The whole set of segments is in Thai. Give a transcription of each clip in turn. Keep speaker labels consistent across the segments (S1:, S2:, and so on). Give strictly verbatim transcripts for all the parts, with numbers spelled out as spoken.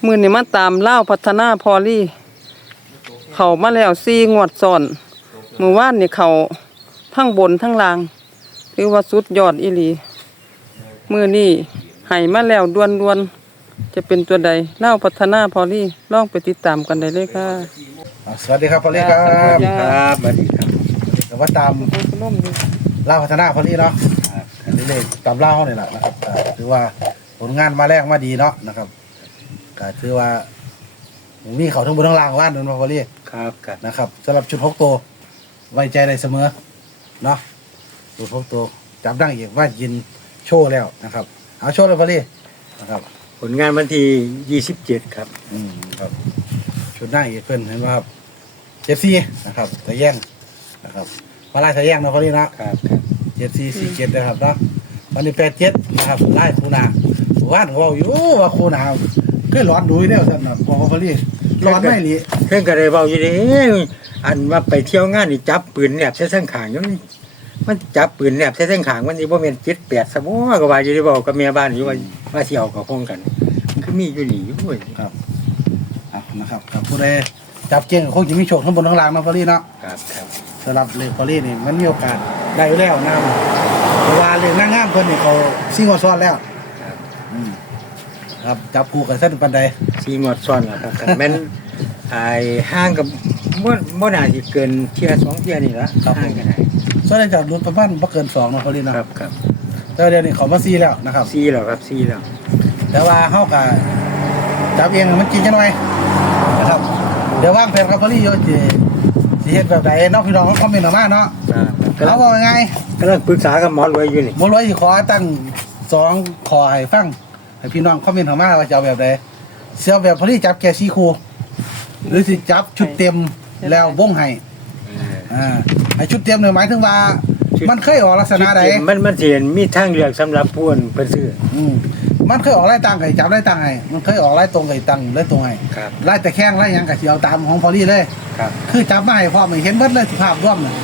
S1: มื้อนี้มาตามเล่าพัฒนาพอลี่เข้ามาแล้วสี่งวดซ้อนมื้อวานนี่เข้าทั้งบนทั้งล่างถือว่าสุดยอดอีหลีมื้อนี้ให้มาแล้วด่วนๆจะเป็นตัวใดเล่าพัฒนาพอลี่ลองไปติดตามกันได้เลยค่ะ
S2: สวัสดีครับพอลี่ครับ
S1: สวัสดีครับ
S3: สวัสดีครับ
S2: แต่ว่าตามเล่าพัฒนาพอลี่เนาะอันนี้เลยตามเล่าเขาเนี่ยแหละนะครับถือว่าผลงานมาแรกมาดีเนาะนะครับก็ถือว่ามีเขาทั้งบนทั้งล่างว่านนั่นมาพอลี่
S3: ครับครับ
S2: นะครับสำหรับชุดหกตัวไว้ใจได้เสมอเนาะชุดหกตัวจับดังอีกว่ายินโชว์แล้วนะครับเอาโชว์เลยพอลี่นะครับ
S3: ผลงานวันที่ยี่สิบเจ็ดครับ
S2: อืมครับชุดหน้าอีกเพิ่นเห็นว่าครับเจ็ดสี่นะครับตะแย่งนะครับมาไล่ตะแย่งเนาะพอลี่นะครับ
S3: ครับ
S2: เจ็ดสี่สี่เจ็ดนะครับเนาะวันนี้แปดเจ็ดนะครับไล่คูนาว่านว่าอยู่ว่าคูนาก็ร้อนดุยเนี่ยท่านนะพอพอลี่ร้อนไม่หลี
S3: เพิ่งก็เลยบอกอยู่นี่อันว่าไปเที่ยวงานนี่จับปืนแนบใช้เส้นขางมันมันจับปืนแนบใช้เส้นขางมันสิบ่แม่นเจ็ดแปดสมมุติก็ว่าอยู่ได้บอกกับเมียบ้านอยู่ว่าว่าสิเอากับพงกันมันคือมีอยู่นี่อยู่เว้ย
S2: ครับเอานะครับครับผู้ใดจับเก่งคงจะมีโชคทั้งบนทั้งล่างนะพอลี่เนาะ
S3: ครับครับ
S2: สำหรับเลขพอลี่นี่มันมีโอกาสได้อยู่แล้วนะเพราะว่าเลขนางงามเพิ่นนี่เขาซิ่งซ้อนแล้ว
S3: ครับ
S2: อืมครับจับคู่กันซั่นปานใด
S3: สี่งวดซ้อนแล้วครับคันแม่นไอ้ห่างกับบ่บ่น่าสิเกินเที่ยสองเที่ยนี่ล่ะห่างกันได้
S2: ส่วนใหญ่จะรุ่นประมาณบ่เกินสองเนาะพอลี่เนาะ
S3: ครับครับ
S2: แต่เดี๋ยวนี้เขามาสี่แล้วนะครับ
S3: สี่แล้วครับสี่แล้ว
S2: แต่ว่าเฮาก็จับเองมันกินจังหน่อยนะครับเดี๋ยววางแผนกับพอลี่อยู่สิสิเฮ็ดแบบใดเนาะพี่น้องคอมเมนต์มาเนาะเอาว่าไง
S3: กำลังปรึกษากับหมอรวยอยู่นี่
S2: หมอรวยสิขอตั้งสองขอให้ฟังให้พี่น้องคอมเมนต์เข้ามาว่าจะเอาแบบใดเสียแบบพอลี่จับแค่สี่คู่หรือสิจับชุดเต็มแล้ววงให้อ่าให้ชุดเต็มเนี่ยหมายถึงว่ามันเคยออกลักษณะใด
S3: มันมันสิเห็นมีทางเลือกสำหรับผู้เพิ่นซื้อ
S2: อืมมันเคยออกไล่ตังไก่จับไล่ตังไงมันเคยออกไล่ตรงไก่ตังไล่ตรงไงไล่แต่แข้งไล่ยังกับที่เอาตามของพอลี่เลยคือจับมาให้พอไม่เห็นเบิดเลยสภาพร่วมน่ะ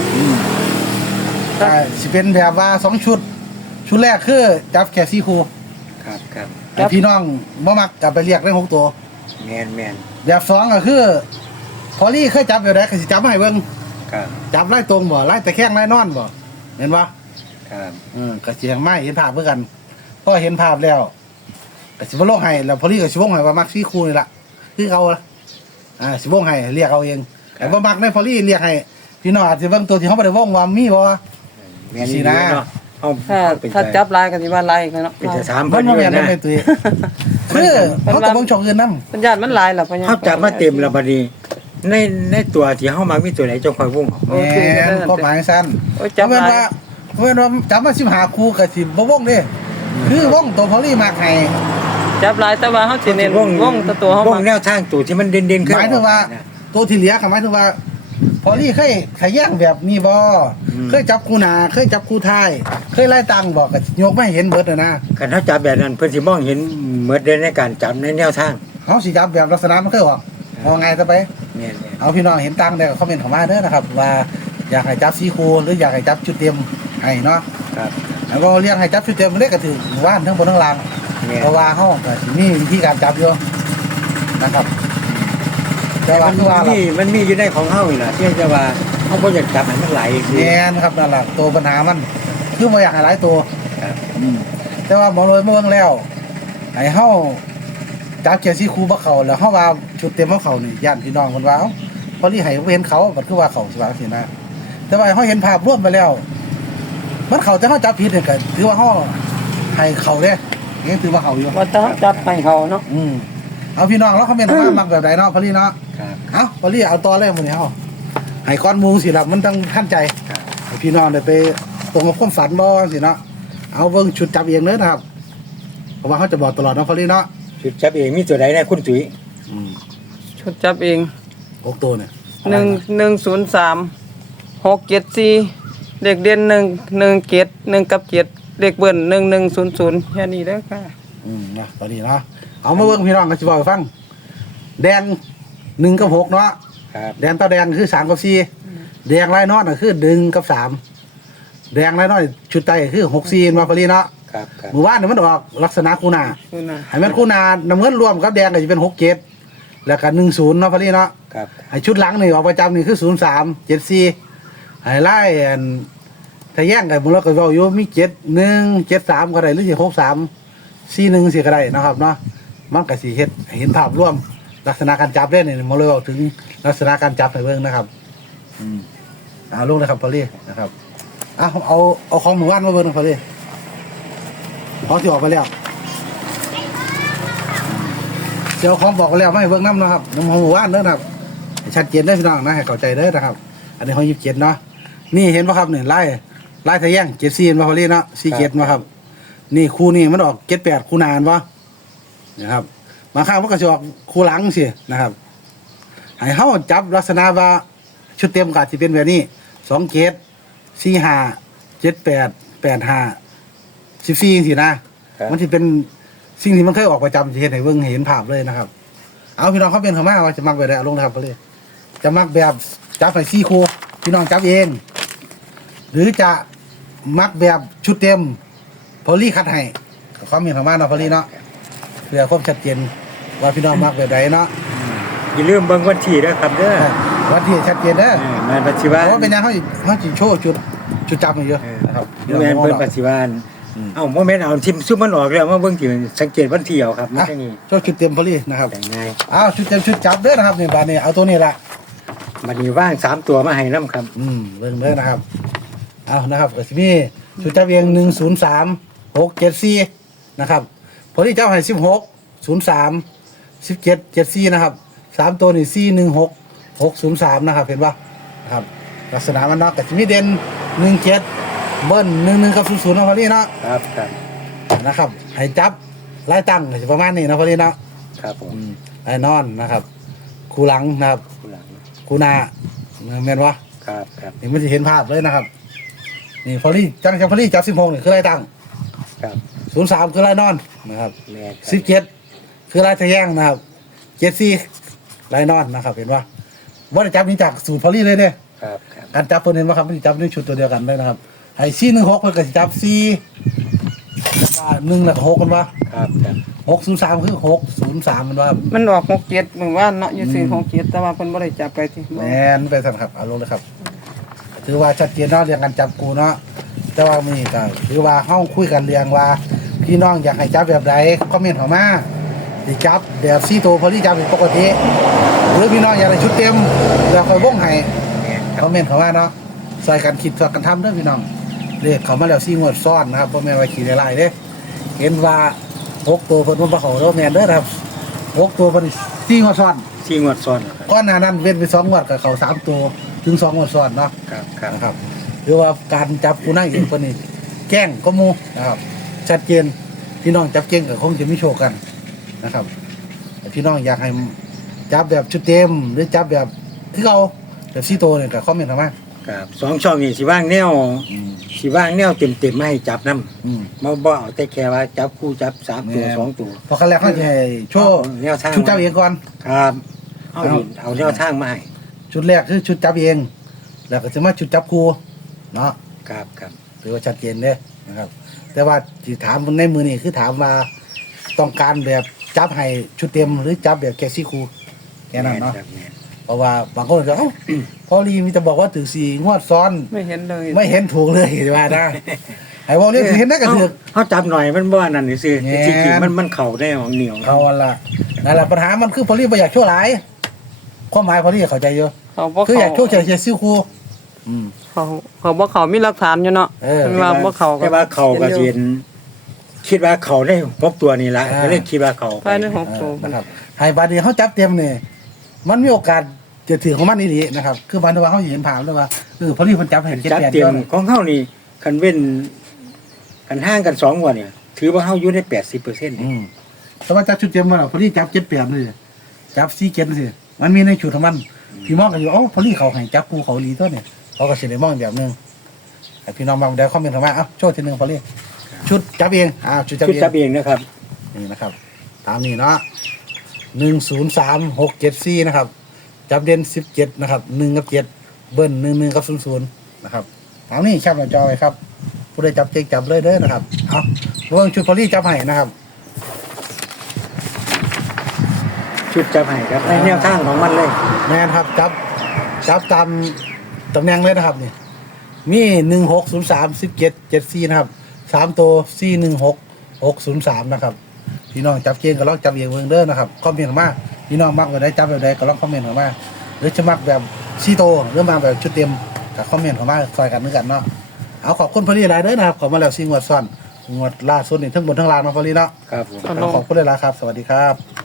S2: แต่สิเป็นแบบว่าสองชุดชุดแรกคือจับแค่สี่คู่
S3: ครับครับ
S2: แต่พี่น้องบ่มักกลับไปเรียกได้หกตัว
S3: แมนแมน
S2: แบบสองก็คือพอลี่เคยจับแบบไหนก็สิจับมาให้เบิ่งจับไล่ตรงบ่ไล่แต่แข้งไล่นอนบ่เห็นปะ
S3: ครับ
S2: อืมก็เสียงไม่เห็นภาพเพื่อกันพอเห็นภาพแล้วก็สิบ่ลงให้แล้วพอลี่ก็สิบ่งให้ว่ามักสี่คู่นี่ล่ะคือเขาอ่าสิบ่งให้เรียกเอาเองแต่บ่มักในพอลี่เรียกให้พี่น้องอาจสิเบิ่งตัวที่เฮาบ่ได้วงว่ามีบ่
S3: แม่นสินะ
S1: ถ้าถ้าจับลายกันที่ว่าลายกันเนาะ
S3: เป็นจะสาม
S2: เพิ่นบ่แม่นในตัวคือเขาต้องเบิ่งช่องอื่นนำ
S1: ปัญญามันหลายล่ะปัญญา
S3: เฮาจับมาเต็มแล้วบัดนี้ในในตัวที่เฮามักมีตัวไหนจงค่อยวง
S2: แม่นก็หมายซั่นจับว่าเพิ่นว่าจับมาสิบห้าคู่ก็สิบ่วงเด้คือวงตัวพอลี่มักให้
S1: จับลายแต่ว่าเฮาสิเน้นวงวงตัวเฮา
S3: วงแนวทางตัวที่มันเด่นๆขึ้น
S2: หมายถึงว่าตัวที่เหลือหมายถึงว่าพอลี่เคยขยันแบบนี้บ่เคยจับคู่หน้าเคยจับคู่ท้ายเคยไล่ตังบ่ก็ยกไม่เห็นเบิดนะ
S3: คันเฮาจับแบบนั้นเพิ่นสิมองเห็นหมดในการจับในแนวทาง
S2: เฮาสิจับแบบลักษณะมันเคยออกเอาไงซะไป
S3: แม่น
S2: ๆเอาพี่น้องเห็นตังได้ก็คอมเมนต์เข้ามาเด้อนะครับว่าอยากให้จับสี่คู่หรืออยากให้จับชุดเต็มให้เนาะ
S3: ครับ
S2: แล้วก็เรียกให้จับชุดเต็มเล็กก็ถือว่านทั้งบนทั้งล่างเพราะว่าเฮาก็สิมีวิธีการจับอยู่นะครับ
S3: แต่ว่ามันมีมันมีอยู่ในของเฮานี่ล่ะที่จะว่าเฮาบ่อยากจับให้มันไหล
S2: แม่นครับนั่นล่ะตัวปัญหามันคือบ่อยากให้หลายตัว
S3: ครับ
S2: อืมแต่ว่าหมอรวยเบิ่งแล้วให้เฮาจับเกี่ยวสิคู่บ่เข้าแล้วเฮาว่าชุดเต็มบ่เข้านี่ย่านพี่น้องเพิ่นว่าเอ้าพอลี่ให้บ่เห็นเขาก็คือว่าเขาสิว่าจังซี่นะแต่ว่าเฮาเห็นภาพรวมไปแล้วมันเขาจะเฮาจับผิดนี่ก็ถือว่าเฮาให้เขาเด้ยังถือว่าเขาอยู่
S1: ว่าจะจับให้เขาเนาะ
S2: อืมเอาพี่น้องแล้วคอมเมนต์มามักแบบใดเนาะพอลี่เนาะ
S3: ครับ
S2: เอ้าพอลี่เอาต่อเลยมื้อนี้เฮาให้ก้อนมูสิล่ะมันต้องทันใจให้พี่น้องได้ไปตรงกับความฝันบ่จังซี่เนาะเอาเบิ่งชุดจับเองเด้อนะครับเพราะว่าเฮาจะบอกตลอดเนาะพอลี่เนาะ
S3: ชุดจับเองมีตัวใดนะคุณจุ๋ย
S2: อืม
S1: ชุดจับเอง
S2: หกตัวเนี่ย
S1: หนึ่ง หนึ่ง ศูนย์ สาม หก เจ็ด สี่เลขเด่นหนึ่ง หนึ่ง เจ็ด หนึ่งกับเจ็ดเลขเบิ้ลหนึ่ง หนึ่ง ศูนย์ ศูนย์แค่นี้เด้อค่ะ
S2: อืมนะตอนนี้เนาะเอามาเบิ่งพี่น้องก็สิบอกให้ฟังแดงหนึ่งกับหกเนาะ
S3: ครับ
S2: แดงตาแดงคือสามกับสี่แดงลายนอดน่ะคือหนึ่งกับสามแดงลายน้อยชุดไตคือหก สี่มาพอลี่เนาะ
S3: ครับครับ
S2: หมู่บ้านเนี่ยมันออกลักษณะคูนา
S1: คุณน่ะ
S2: ให้มันคูนาน้ำเงินรวมกับแดงก็จะเป็นหกเจ็ดแล้วก็หนึ่งศูนย์เนาะพอดีเนาะ
S3: ครับ
S2: ไอ้ชุดหลังนี่ออกประจำนี่คือศูนย์สามเจ็ดสี่ไอ้ไล่อันถ้าแย่งกันมันเราก็บอกอยู่มีเจ็ดหนึ่งเจ็ดสามก็ได้หรือจะหกสามสี่หนึ่งสี่ก็ได้นะครับเนาะมันก็สีเฮ็ดให้เห็นภาพร่วมลักษณะการจับได้เนี่ยมันเลยบอกถึงลักษณะการจับให้เบิ่งนะครับอืมเอาลูกนะครับพอดีนะครับเอาเอาเอาของหมู่บ้านมาเบิ่งหน่อยพอดีของที่ออกไปแล้วเจ้าของบอกไปแล้วไม่ให้เบิ่งน้ำนะครับน้ำของหมู่บ้านเด้อนะครับให้ชัดเจนได้อพี่น้องนะให้เข้าใจเด้อนะครับ อันนี้เขายิบเจ็ดเนาะนี่เห็นป่ะครับเนี่ยไล่ไล่ทะแยงเจ็ดสี่มาพอดีเนาะสี่เจ็ดมาครับ นี่คู่นี่มันออกเจ็ดแปดคู่นานป่ะนะครับบางครั้งมันก็จะออกคู่หลังสินะครับให้เขาจับลักษณะว่าชุดเต็มกัดที่เป็นแบบนี้สองเจ็ดสี่ห้าเจ็ดแปดแปดห้าสิบสี่สินะมันจะเป็นสิ่งที่มันเคยออกประจำจะเห็นให้เบิ่งให้เห็นภาพเลยนะครับ เอาพี่น้องเขาเป็นเขามาว่าจะมักแบบไหนเอาลงนะครับเขาเลยจะมักแบบจับไปซี่คู่พี่น้องจับเอง หรือจะมักแบบชุดเต็มพอลี่คัดให้ความมีของมาเนาะพอลี่เนาะเพื่อความชัดเจนว่าพี่น้องมักแบบไหนเนาะ
S3: อย่าลืมเบิ่งวันที่ด้วยครับเด้อ
S2: วัดที่ชัดเจนเด้อ
S3: เออแม่นปัจจุบัน
S2: เพราะว่าเป็นยังเขาสิเขาจิโชว์จุดจุดจับมาเยอะ
S3: เออ
S2: นะครับ
S3: แม่นเพิ่นปัจจุบันเอ้าบ่แม่นเอาทิมซุมมันออกแล้วมาเบิ่งที่สังเกตวันที่เอาครับมัน
S2: อ่ะ
S3: แค่นี้
S2: โชว์จุดเต็มพอลี่นะครับ
S3: แต่ไง
S2: อ้าวชุดเต็มชุดจับเด้อนะครับนี่บานนี้เอาตัวนี้ละ
S3: บัดนี้ว่างสามตัวมาให้นํครับ
S2: อืมเบิ่งเด้อนะครับเอานะครับก็สิมีชุดจับเองหนึ่งศูนย์สามหกเจ็ดสี่นะครับพอลี่เจ้าให้สิบหกศูนย์สามสิบเจ็ดเจ็ดสี่นะครับสามตัวนี่สี่หนึ่งหกหกศูนย์สามนะครับเห็นปะนะครับลักษณะมันเนาะก็สิมีเด่นหนึ่งเจ็ดเบิ้ลหนึ่งหนึ่งกับศูนย์ศูนย์เนาะพอลี่เนาะ
S3: ครับครับ
S2: นะครับให้จับไล่ตั้งก็สิประมาณนี้เนาะพอลี่เนาะ
S3: ครับผม
S2: อืมไล่นอนนะครับคูหลังนะครับ
S3: ผู้หลัง
S2: คูหนาแม่นวะ
S3: ครับครับ
S2: นี่มันจะเห็นภาพเลยนะครับ นี่พอลี่จังจังพอลี่จับสิบหกนี่คือไล่ตั้ง
S3: ครับ
S2: ศูนย์สามคือไล่นอนนะครับ
S3: แม่นครับ
S2: สิบเจ็ดคือไล่ทะแยงนะครับเจ็ดสี่ไล่นอนนะครับ เห็นว่าว่าจะจับนี้จากสูตรพอลี่เลยเนี่ย
S3: ครับครับ
S2: การจับเพิ่นเห็นว่าครับมันสิจับในชุดตัวเดียวกันเลยนะครับไอ้สี่หนึ่งหกเพิ่นก็สิจับสี่แล้วก็หนึ่งแล้วก็หกกันว่า
S3: ครับครับ
S2: หกศูนย์สามคือหกศูนย์สามมันว่า
S1: มันออกหกเจ็ดเหมือนว่าเนาะอยู่สี่หกเจ็ดแต่ว่าเพิ่นบ่ได้จับไปที่
S2: แมนไปสั่นครับเอาลงเลยครับ ถือว่าชัดเจนเนาะเรื่องการจับกูเนาะแต่ว่ามีก็ถือว่าเฮาคุยกันเรื่องว่า พี่น้องอยากให้จับแบบใดคอมเมนต์เข้ามาสิจับแบบสี่ตัวพอลี่จับเป็นปกติหรือพี่น้องอยากได้ชุดเต็มแล้วค่อยวงให้
S3: แม่นค
S2: ครับ อมเมนต์เข้ามาเนาะใส่กันคิดใส่กันทำเด้อพี่น้องเลขเขามาแล้วสี่งวดซ้อนนะครับบ่แม่นว่าขี่ไล่ๆเด้เห็นว่าหกตัวเพิ่นบ่เข้าแล้วแม่นเด้อนะครับหกตัวเพิ่นสี่งวดซ้อน
S3: ที่งวดซ้อนครับ
S2: ก่อนหน้านั้นเว้นไปสองงวดก็เข้าสามตัวถึงสองงวดซ้อนเนาะ
S3: ครับครับ
S2: นะครับหรือว่าการจับกูนั่งเองเพิ่นนี่แกล้งก็หมู่นะครับชัดเจนพี่น้องจับเก่งก็คงจะมีโชคกันนะครับแต่พี่น้องอยากให้จับแบบชุดเต็มหรือจับแบบคือเก่าแบบสี่ตัวเนี่ยก็คอมเมนต์เข้ามา
S3: ครับสองช่องนี่สิว่างแนว
S2: อืม
S3: สิว่างแนวเต็มๆมาให้จับนํ
S2: อืม
S3: มาบ่เอาแต่แค่ว่าจับคู่จับสามตัว
S2: แม่น
S3: สองตัว
S2: พอขั้นแรกเขาจะให้โชว์
S3: แนวทาง
S2: ชุดจับเองก่อน
S3: ครับเอา
S2: เอา
S3: เอาแนวทางมาให้
S2: ชุดแรกคือชุดจับเองแล้วก็จะมาชุดจับครูเนาะ
S3: ครับครับ
S2: ถือว่าชัดเจนเด้นะครับ แต่ว่าที่ถามในมือนี่คือถามว่าต้องการแบบจับให้ชุดเต็มหรือจับแบบแค่ซี่ครูแค่นั้นเนาะ
S3: ครับแม่น
S2: เพราะว่าบางคนก็เอ้า พอรีมีแต่บอกว่าถึงสี่งวดซ้อน
S1: ไม่เห็นเลย
S2: ไม่เห็นถูกเลยว่านะไอ้บอกเรียกเห็นได้ก็ถือ
S3: เฮาจับหน่อยมันบ่อันนั่นซื่อ
S2: แม่น
S3: จริงๆมันมันเข้าได้ของเหนียว
S2: เอาละนั่นแหละปัญหามันคือพอรีไม่อยากชั่วร้ายความหมายพอรีเข้าใจเยอะ
S1: เขาบ่
S2: คืออ
S1: เขา
S2: ยากชั่วใจเชียซี่ครูอืม
S1: เขาเขาบ่เขามีหลักฐานอยู่เนาะ
S2: เออ
S1: เพิ่นว่าบ่เขา
S3: แต่ว่าเข้าก็สิเห็นคิดว่าเข้าได้หกตัวนี่ล่ะ
S2: อ่า
S3: ก็เลยคิดว่าเข้า
S1: ภายในหกตัว
S2: นะครับให้บาดนีเขาจับเต็มเนี่ยมันมีโอกาสจะถือของมันนี่ดีนะครับ คือบาดนีว่าเขาเห็นผ่านเลยว่าเออพอรีคนจับเห็นเจ็ด
S3: จับ
S2: แปด
S3: เต็
S2: เดีย
S3: ม
S2: ว
S3: ของเฮานี่คันเว้นกันห่างกันสองงวดเนี่ยถือว่าเฮาอยู่ได้แปดสิบเปอร์เซ็นต์
S2: อืมแต่ว่าจับชุดเต็มมาพอรีจับเจ็ดแปดเลยจับสี่เจ็ดสิมันมีในชุดของมันพี่มองกันอยู่เอ้าพอรีเขาให้จับกูเขาหลีตัวเนี่ยเขาก็เสียในมองแบบนึงแต่พี่น้องบางเดี๋ยวคอมเมนต์เข้ามาเอ้าโชว์ทีหนึ่งพอรีชุดจับเองอ่าชุดจับ
S3: ชุด
S2: เอง
S3: จับเองนะครับ
S2: นี่นะครับ ตามนี้เนาะหนึ่งศูนย์สามหกเจ็ดสี่นะครับ จับเด่นสิบเจ็ดนะครับหนึ่งกับเจ็ดเบิ้ลหนึ่งหนึ่งกับศูนย์ศูนย์นะครับตามนี้แคปหน้าจอไว้ครับ ผู้ใดจับเจ๊กจับเลยเด้อนะครับเอาเบิ่งชุดพอลี่จับให้นะครับ
S3: ชุดจับให้ครับในแนวทางของมันเลย
S2: แม่นครับจับจับตามตำแหน่งเลยนะครับนี่มีหนึ่งหกศูนย์สามสิบเจ็ดเจ็ดสี่นะครับสามตัวสี่หนึ่งหกหกศูนย์สามนะครับพี่น้องจับเกณฑ์ก็ลองจับเองเบิ่งเด้อนะครับคอมเมนต์มาพี่น้องมักแบบใดจับแบบใดก็ลองคอมเมนต์เข้ามาหรือจะมักแบบซีโตหรือมาแบบชุดเต็มก็คอมเมนต์เข้ามาซอยกันเหมือนกันเนาะเอาขอบคุณพอลี่หลายเด้อนะครับขอมาแล้วสี่งวดซ้อนงวดล่าสุดนี่ทั้งบนทั้งล่างเนาะพอลี่เนาะ
S3: ครับผม
S1: เอาลง
S2: ขอบคุณเลยละครับ สวัสดีครับ